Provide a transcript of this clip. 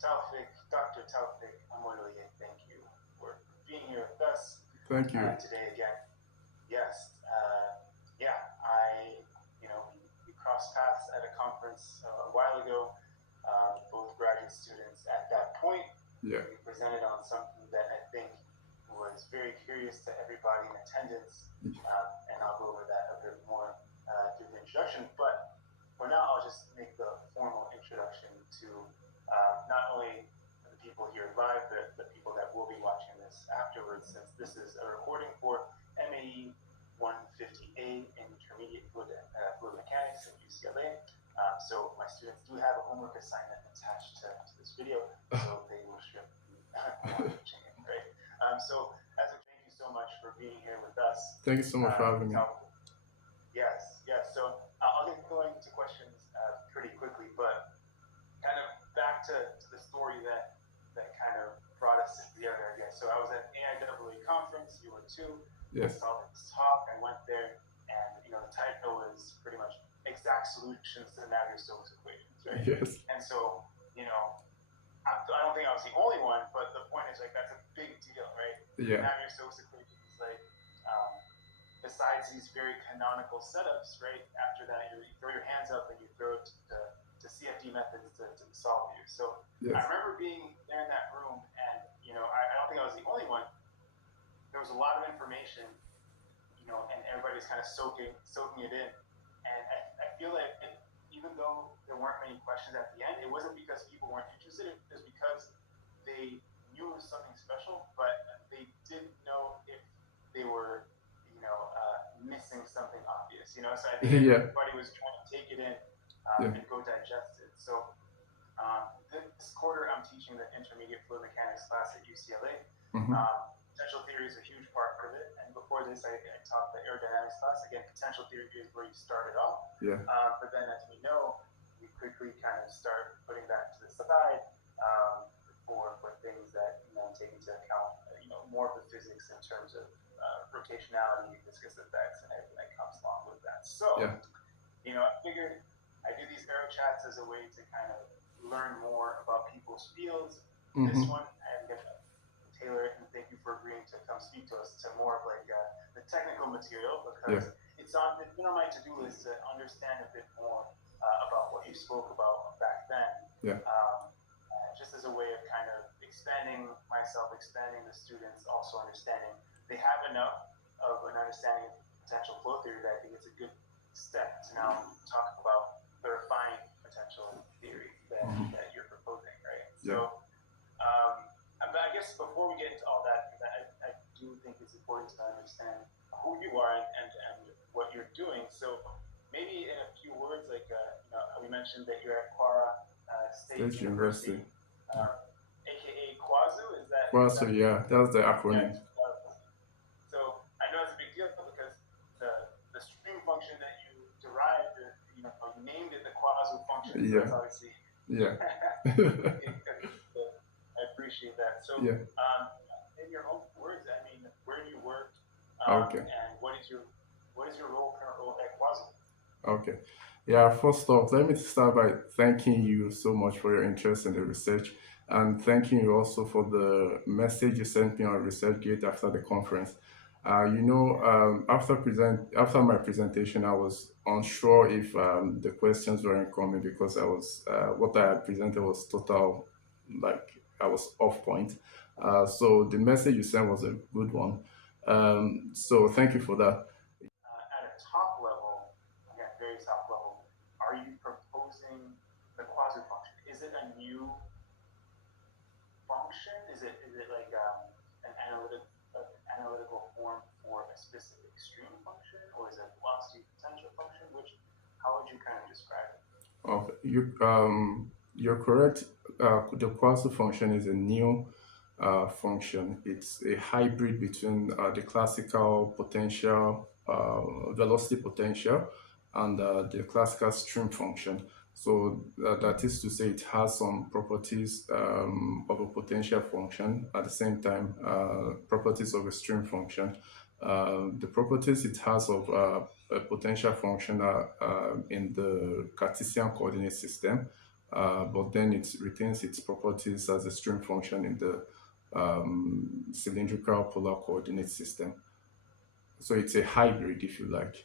Dr. Taufik Amoloye, thank you for being here with us Thank you. today again. Yes, yeah, we crossed paths at a conference a while ago, both graduate students at that point. Yeah. We presented on something that I think was very curious to everybody in attendance, and I'll go over that a bit more through the introduction. But for now, I'll just make the formal introduction to not only the people here live, but the people that will be watching this afterwards, since this is a recording for MAE 150A in Intermediate Fluid Mechanics at UCLA. So my students do have a homework assignment attached to this video, so they will should watching it, right? So as a thank you so much for being here with us. Thank you so much for having me. Yes, yes. So I'll get going to questions pretty quickly, but kind of back to the story that kind of brought us together, I guess. So I was at AIAA conference, you were too. Yes. I saw this talk, I went there, and the title is pretty much exact solutions to Navier-Stokes equations, right? Yes. And so, I don't think I was the only one, but the point is, like, that's a big deal, right? Yeah. Navier-Stokes equations, like, besides these very canonical setups, right? After that, you throw your hands up and you throw it to CFD methods to solve you. So Yes. I remember being there in that room, and I don't think I was the only one. There was a lot of information, and everybody's kind of soaking it in. And I feel like even though there weren't many questions at the end, it wasn't because people weren't interested. It was because they knew it was something special, but they didn't know if they were missing something obvious, So I think everybody was trying to take it in and go digest it. So this quarter, I'm teaching the intermediate fluid mechanics class at UCLA. Potential theory is a huge part of it. And before this, I taught the aerodynamics class. Again, potential theory is where you started off. Yeah. But then, as we know, we quickly kind of start putting that to the side for things that take into account more of the physics in terms of rotationality, viscous effects, and everything that comes along with that. So, I figured I do these aero chats as a way to kind of learn more about people's fields. This one, I'm going to tailor it, and thank you for agreeing to come speak to us to more of like the technical material, because it's been on my to-do list to understand a bit more about what you spoke about back then. Yeah. Just as a way of kind of expanding myself, expanding the students, also understanding they have enough of an understanding of potential flow theory that I think it's a good step to now talk about the refined potential theory that you're proposing, right? Yeah. So, but I guess before we get into all that, because I do think it's important to understand who you are and what you're doing. So maybe in a few words, like we mentioned that you're at Kwara State University. AKA Kwasu, is that? Kwasu, yeah, that's the acronym. Yeah, so I know it's a big deal because the stream function that you derived, you named it the Kwasu function. So that's obviously. Yeah. I appreciate that. So, yeah. In your own words, I mean, where do you work? Okay. And what is your current role at Kwasu? Okay. Yeah, first off, let me start by thanking you so much for your interest in the research, and thanking you also for the message you sent me on ResearchGate after the conference. After my presentation, I was unsure if the questions were incoming because I was what I had presented was total, like I was off point. So the message you sent was a good one. So thank you for that. At a top level, again, very top level, are you proposing the Kwasu function? Is it a new function? Is it like an analytical form for a specific stream function, or is it a velocity potential function? How would you kind of describe it? Okay, you're correct. The Kwasu function is a new function. It's a hybrid between the classical potential, velocity potential, and the classical stream function. So that is to say, it has some properties of a potential function at the same time, properties of a stream function. The properties it has of a potential function are in the Cartesian coordinate system, but then it retains its properties as a stream function in the cylindrical polar coordinate system. So it's a hybrid, if you like.